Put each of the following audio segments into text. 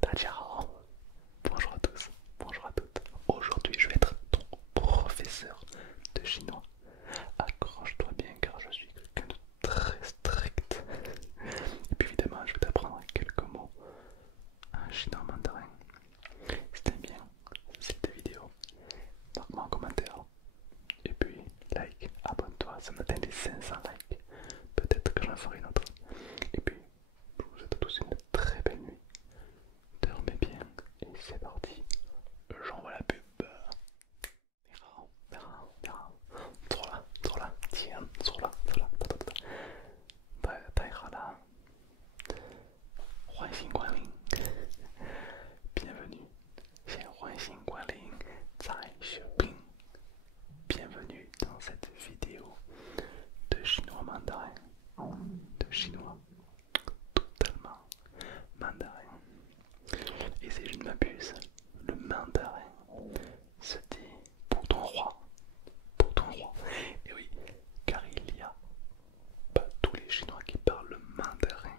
Tadjao. Bonjour à tous, bonjour à toutes. Aujourd'hui, je vais être ton professeur de chinois. Accroche-toi bien car je suis quelqu'un de très strict. Et puis évidemment, je vais t'apprendre quelques mots en chinois mandarin. Si t'aimes bien cette vidéo, marque-moi en commentaire. Et puis, like, abonne-toi, ça m'atteint les 500 likes. Peut-être que j'en ferai une autre. Et puis, je vous souhaite à tous une très belle nuit. Dormez bien et c'est parti. J'envoie la pub. 你好，你好，你好，错了，错了，太好了。欢迎光临，先欢迎光临，在视频。Bienvenue dans cette vidéo de chinois mandarin, de chinois totalement mandarin. Et si je ne m'abuse, le mandarin se dit bouton roi. Bouton roi. Et oui, car il y a pas tous les Chinois qui parlent le mandarin.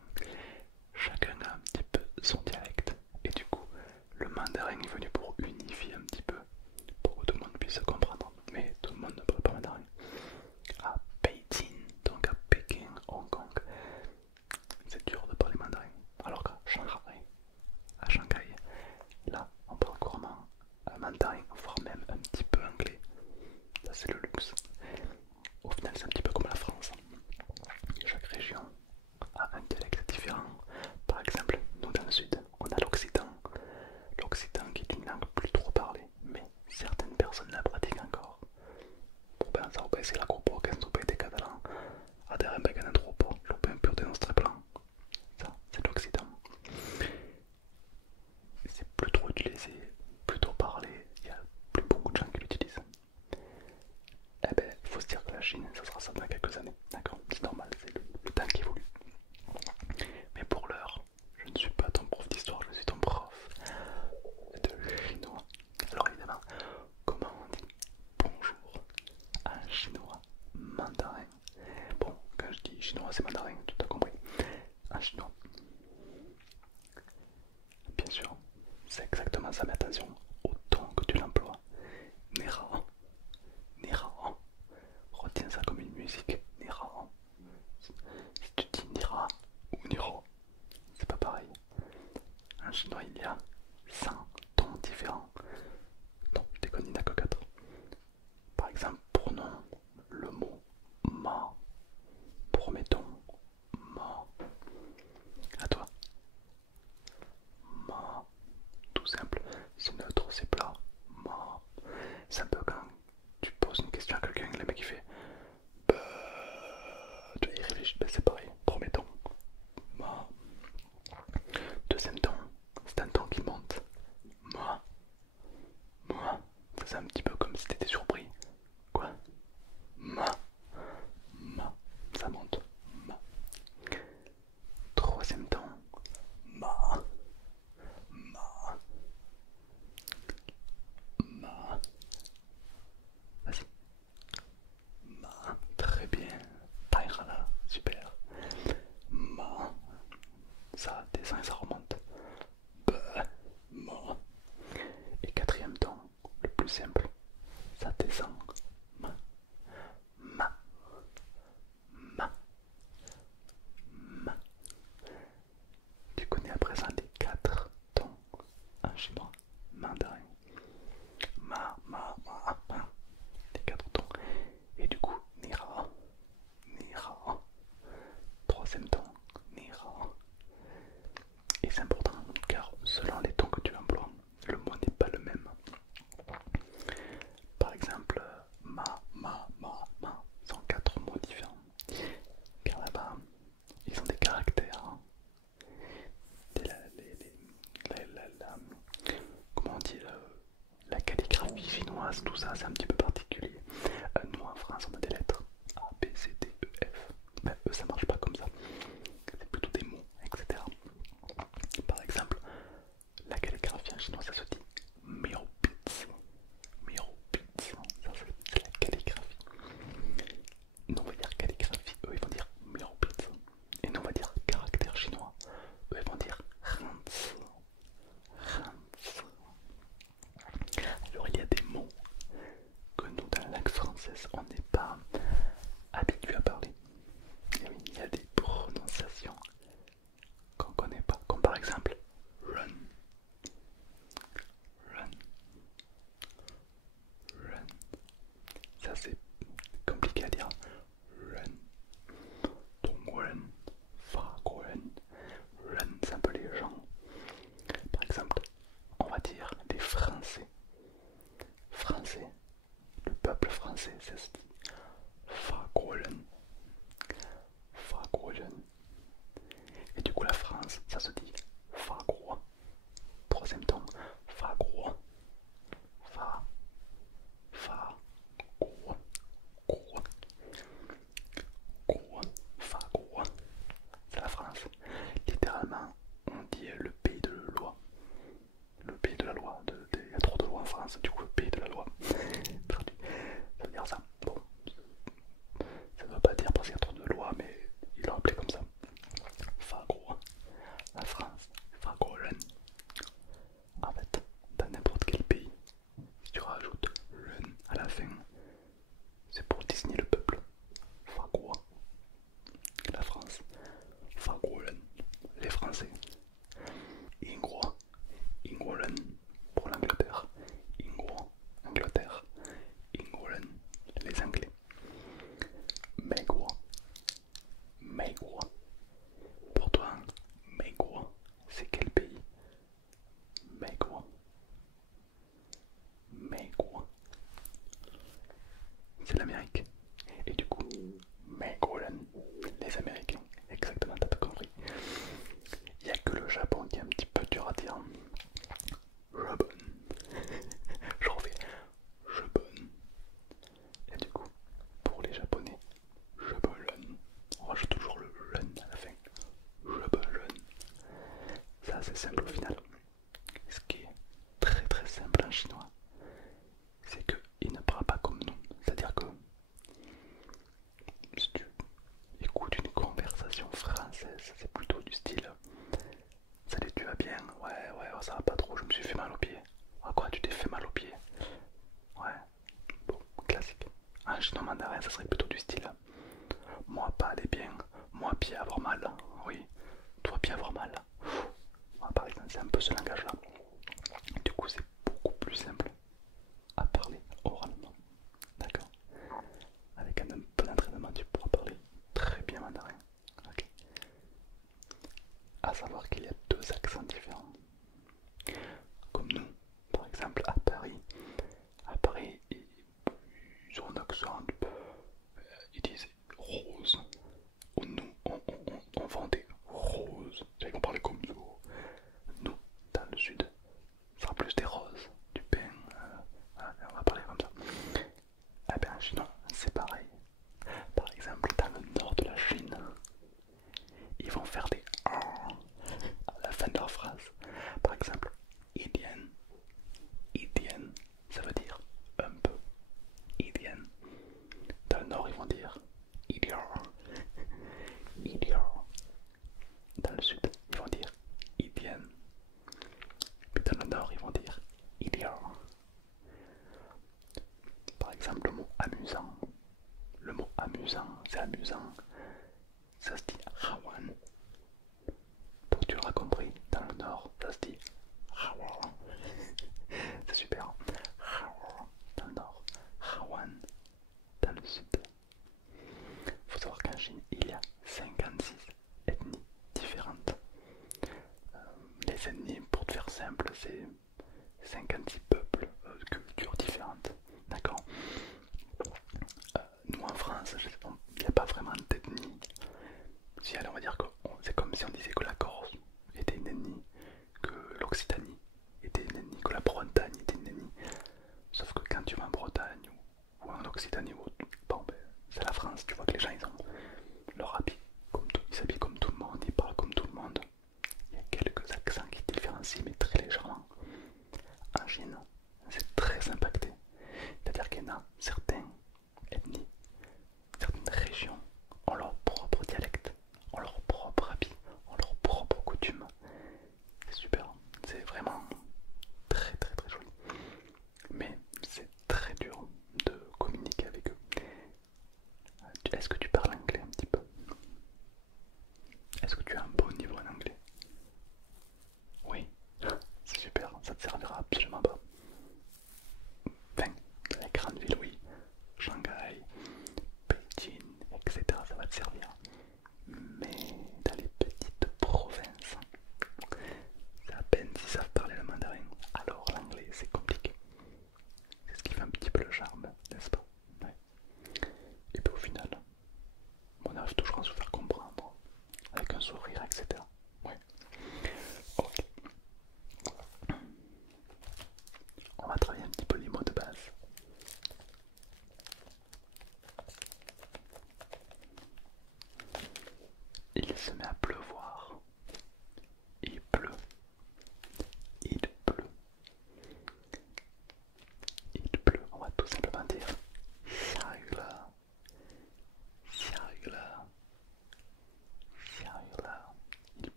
Chacun a un petit peu son dialecte. Et du coup, le mandarin est venu pour unifier un petit peu, pour que tout le monde puisse se comprendre. Mais tout le monde ne parle pas mandarin. À Beijing, donc à Pékin, Hong Kong, c'est dur de parler mandarin. Alors qu'à Shanghai, à Shanghai, là, on parle couramment mandarin, voire même un petit peu anglais. Ça, c'est le luxe. Au final, c'est un petit peu comme la France. Chaque région a un dialecte différent. Par exemple, nous dans le sud, on a l'occitan. L'occitan qui est une langue plus trop parlée, mais certaines personnes la pratiquent encore. Pour pensar o país el grupo que es un país de catalan, adhère un bec en grupo, lo pueden pur de nostre plan. Ça, c'est l'occitan. C'est plus trop utilisé, plutôt parlé, il y a plus beaucoup de gens qui l'utilisent. Eh ben, il faut se dire que la Chine, ça sera ça dans quelques années, d'accord? C'est normal, c'est le temps qui évolue. Mais pour l'heure, je ne suis pas ton prof d'histoire, je suis ton prof de chinois. Alors évidemment, comment on dit bonjour en chinois mandarin? Bon, quand je dis chinois, c'est mandarin, tu as compris. En chinois, bien sûr, c'est exactement ça, mais attention au ton que tu l'emploies. Nera, Nira, retiens ça comme une musique. Nira. Si tu dis Nira ou Niro, c'est pas pareil. En chinois, il y a 100 tons différents. Non, je déconne, il n'y en a que 4. Par exemple, prenons le mot ma. Premier ton, ma. À toi. Ma. Tout simple, c'est neutre, c'est plat. Ma. C'est un peu quand tu poses une question à quelqu'un, le mec il fait bah, tu vois, il réfléchit, bah, c'est pareil, premier ton, ma. Deuxième ton, c'est un ton qui monte, ma, ma. Ça c'est un petit peu comme si t'étais surpris, quoi, ma, ma, ça monte, ma. Troisième ton, ma, ma, ma. Vas-y. Ma, très bien. Taïrana, super. Ma, ça descend et ça remonte. B, ma. Et quatrième temps, le plus simple, ça descend. Ma, ma, ma, ma. Tu connais à présent les 4 tons en chinois mandarin. Ma. Les 4 tons. Et du coup, Nira, Nira. Troisième ton, Nira. Et c'est important car selon les tons que tu emploies, le mot n'est pas le même. Par exemple, ma sont 4 mots différents. Car là-bas, ils ont des caractères. Comment on dit la calligraphie chinoise, tout ça, c'est un petit peu particulier. Nous en France, on a des lettres A, B, C, D, E, F. Ben, eux, ça marche pas comme ça. C'est plutôt des mots, etc. Par exemple, la calligraphie en chinois, ça se dit miaopitz. Miaopitz, ça c'est la calligraphie. Nous on va dire calligraphie, eux ils vont dire miaopitz. Et nous on va dire caractère chinois, eux ils vont dire rans. Ingwollen pour l'Angleterre. Ingwo, Angleterre. Ingwollen, les Anglais. Megwa, Megwa. Pour toi, Megwa, c'est quel pays? Megwa, Megwa. C'est l'Amérique. Et du coup, Megwollen, les Américains. Exactement, t'as tout compris. Il n'y a que le Japon qui est un petit peu dur à dire. Japon. Je refais. Japon. Et du coup, pour les Japonais, Japon. On rajoute toujours le len à la fin. Japon. Ça, c'est simple au final. Ce qui est très très simple en chinois, c'est qu'il ne parle pas comme nous. C'est-à-dire que si tu écoutes une conversation française, c'est plutôt du style salut, tu vas bien? Ouais, ouais, oh, ça va pas trop, je me suis fait mal au pied. Ah quoi, tu t'es fait mal au pied? Ouais, bon, classique. En chinois mandarin, ça serait plutôt du style moi pas aller bien, moi pied avoir mal. Oui, toi pied avoir mal. Par exemple, c'est un peu ce langage-là. Du coup, c'est beaucoup plus simple à parler oralement. D'accord? Avec un peu d'entraînement, tu pourras parler très bien mandarin. Ok. À savoir qu'il y a deux accents différents. Comme nous, par exemple, à Paris. À Paris, ils ont un accent, ils disent rose. Nous, on vendait roses. C'est qu'on parlait comme ça. Nous, dans le sud, ça sera plus des roses, du pain. On va parler comme ça. Eh bien, en chinois, c'est pareil. Par exemple, dans le nord de la Chine, ils vont faire des A à la fin de leur phrase. Par exemple, Idian. Idian, ça veut dire un peu. Idian. Dans le nord, ils vont dire Idian. Idian. Dans le sud, ils vont dire Idian. Puis dans le nord, ils vont dire Idian. Par exemple, le mot amusant. Le mot amusant, c'est amusant. Ça se dit Hawan. Donc tu l'auras compris, dans le nord, ça se dit Hawan. C'est super. Hawan dans le nord, Hawan dans le sud. Il faut savoir qu'en Chine, il y a 56 ethnies différentes. Les ethnies, pour te faire simple, c'est 56 peuples, cultures différentes. D'accord? Nous en France, il n'y a pas vraiment d'ethnie. Si allez, on va dire que c'est comme si on disait que la Corse était une ethnie, que l'Occitanie était une ethnie, que la Bretagne était une ethnie. Sauf que quand tu vas en Bretagne ou en Occitanie, bon, ben, c'est la France, tu vois que les gens ils ont leur habit, ils s'habillent comme tout le monde, ils parlent comme tout le monde. Il y a quelques accents qui différencient, mais très légèrement. En Chine, c'est très impacté. C'est-à-dire qu'il y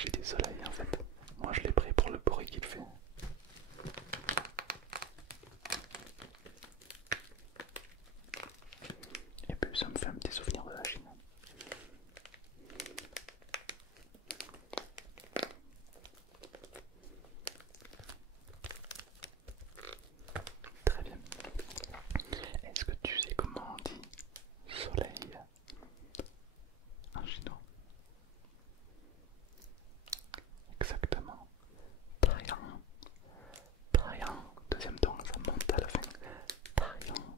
j'ai du soleil en fait. Moi je l'ai pris pour le bruit qu'il fait. Et puis ça me fait un petit souvenir de la Chine. Très bien. Est-ce que tu sais comment on dit soleil en chinois? Exactement. Taiyang. Taiyang. Deuxième temps, ça monte à la fin. Taiyang.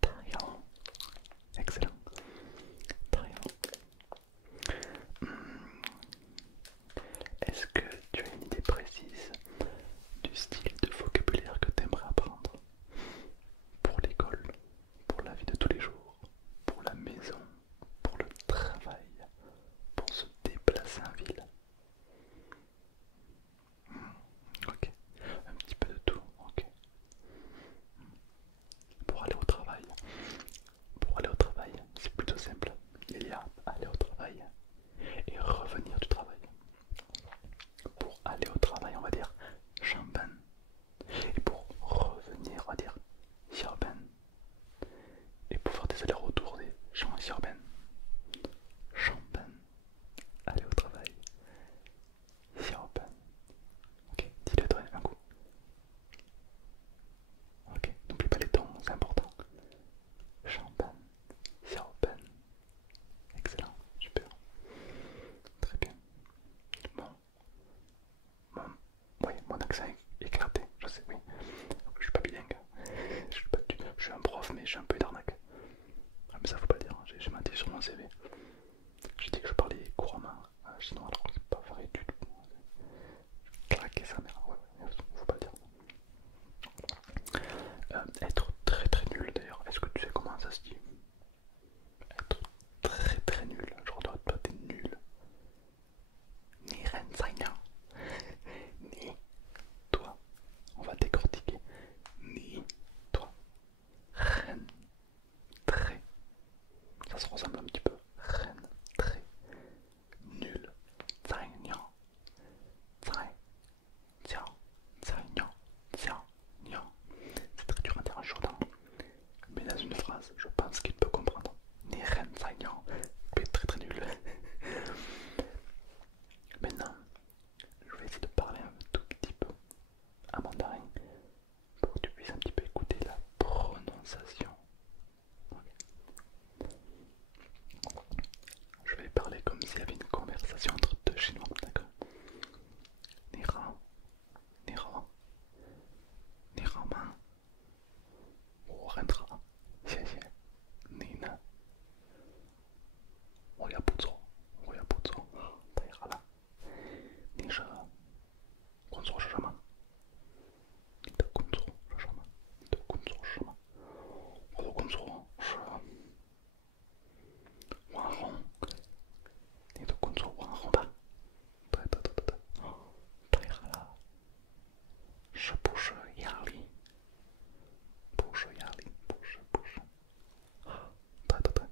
Taiyang. Excellent. Taiyang. Est-ce que tu as une idée précise du style de vocabulaire que tu aimerais apprendre pour l'école, pour la vie de tous les jours, pour la maison, pour le travail, pour se déplacer en ville? Ok, un petit peu de tout, ok. Pour aller au travail, c'est plutôt simple. Il y a aller au travail et revenir du travail. Pour aller au travail, on va dire champagne. Et pour revenir, on va dire Xiaoben. Et pour faire des allers-retours, des Xiaoben. Champagne. Aller au travail. Xiaoben. Ok, dis-le toi un coup. Ok, n'oublie pas les tons, c'est important. Champagne. Xiaoben. Excellent, super. Très bien. Bon, oui, mon accent est éclaté, je sais, oui. Je suis pas bilingue. Je suis un prof, mais je suis un peu une arnaque. Ah, mais ça faut pas le dire, hein. J'ai menti sur mon CV. J'ai dit que je parlais couramment chinois alors que c'est pas vrai du tout. Claquer sa mère, ouais, faut pas le dire. Être très très nul d'ailleurs, est-ce que tu sais comment ça se dit? Être très très nul, genre toi t'es nul. Ni ren niang. Ni toi, on va décortiquer. Ni toi. Ren, très. Ça se ressemble un petit peu. Ren, très. Nul. Zai niang. Zai. Tiens. Zai niang. Tiens. Niang. C'est très dur à dire en Jourdain. Mais dans une phrase, je pense qu'il peut comprendre. Ni ren zai niang. Mais très très nul. Maintenant, je vais essayer de parler un tout petit peu à mandarin pour que tu puisses un petit peu écouter la prononciation. Je vais parler comme s'il y avait une conversation entre deux chinois, d'accord? Ni hao, ni hao, ni hao ma. 我很好，谢谢。你呢？我也不错，我也不错，太好了。你是工作是什么？你的工作是什么？你的工作是什么？我的工作是网红。你的工作网红吧？对对对对对，太好了。是不是压力？不是压力，不是不是。对对对，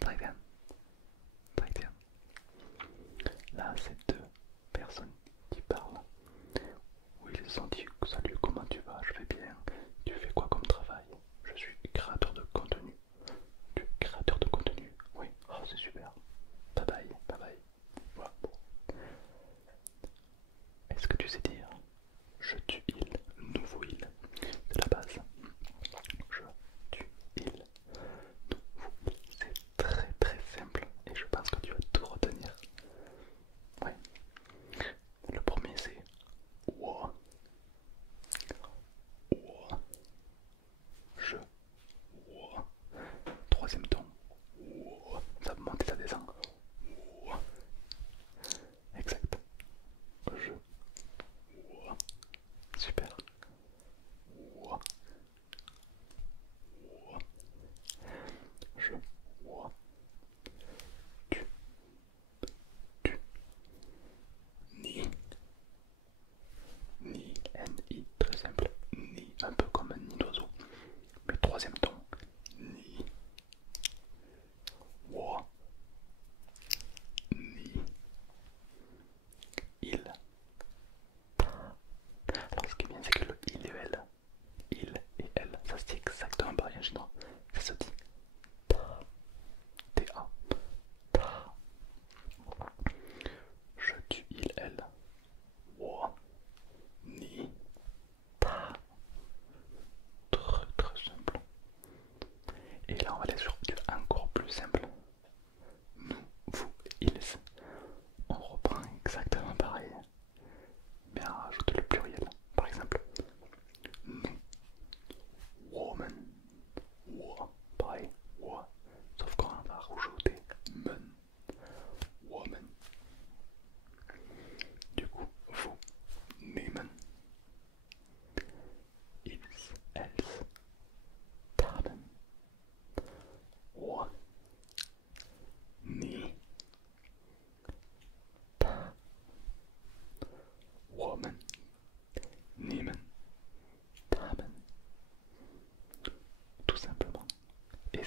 再一遍。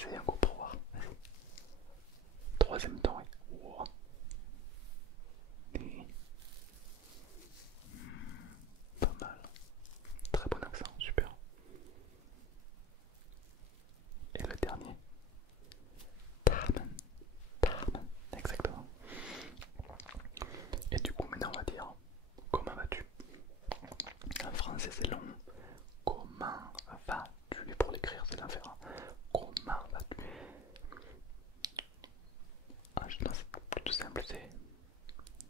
essaye un coup pour voir. Vas-y. Troisième temps, oui. Wow. Ni. Pas mal. Très bon accent, super. Et le dernier. Tarman. Tarman. Exactement. Et du coup, maintenant, on va dire comment vas-tu? En français, c'est long. Comment vas-tu? Et pour l'écrire, c'est l'enfer. Comment vas-tu? En chinois, c'est plutôt simple, c'est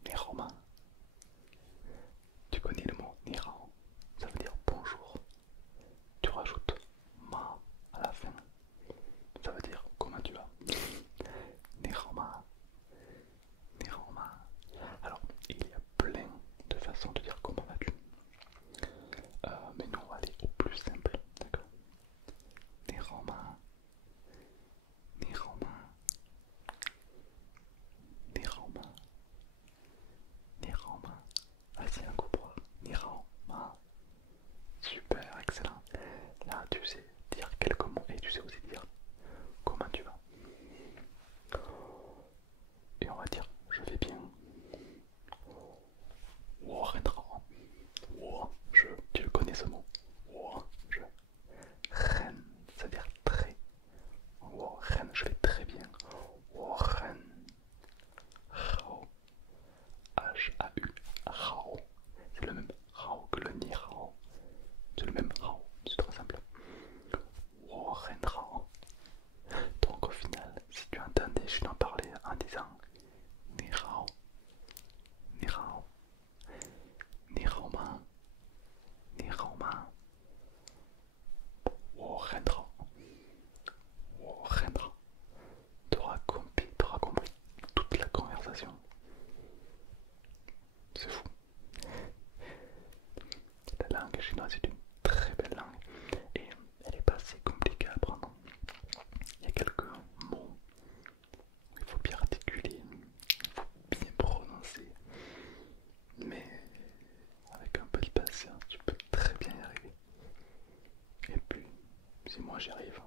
Ni hao ma. Tu connais le mot Ni hao? Ça veut dire bonjour. Tu rajoutes ma à la fin. Ça veut dire comment tu vas? Ni hao ma. Ni hao ma. Alors, il y a plein de façons de dire comment vas-tu. Mais nous, on va aller au plus simple, d'accord? Ni hao ma. Ni hao ma. Ni hao ma. Ni hao ma. Vas-y, un coup pour voir. Ni hao ma. Super, excellent. Là, tu sais dire quelques mots et tu sais aussi dire comment tu vas. Et on va dire je vais bien. Wo ren hao. Wo, je, tu le connais ce mot. Wo, je. Ren, ça veut dire très. Wo ren, je vais très bien. Wo ren. Hao. H-A-U. Hao. C'est le même hao que le ni hao. C'est le même hao. C'est trop simple. Wo ren hao. Donc au final, si tu entendais je t'en parlais en disant Ni hao, Ni hao, Ni hao ma, Ni hao ma, Wo ren hao, Wo ren hao. T'auras compris toute la conversation. C'est fou. La langue chinoise est une très belle langue et elle n'est pas si compliquée à apprendre. Il y a quelques mots, il faut bien articuler, il faut bien prononcer, mais avec un peu de patience, tu peux très bien y arriver. Et puis, si moi j'y arrive,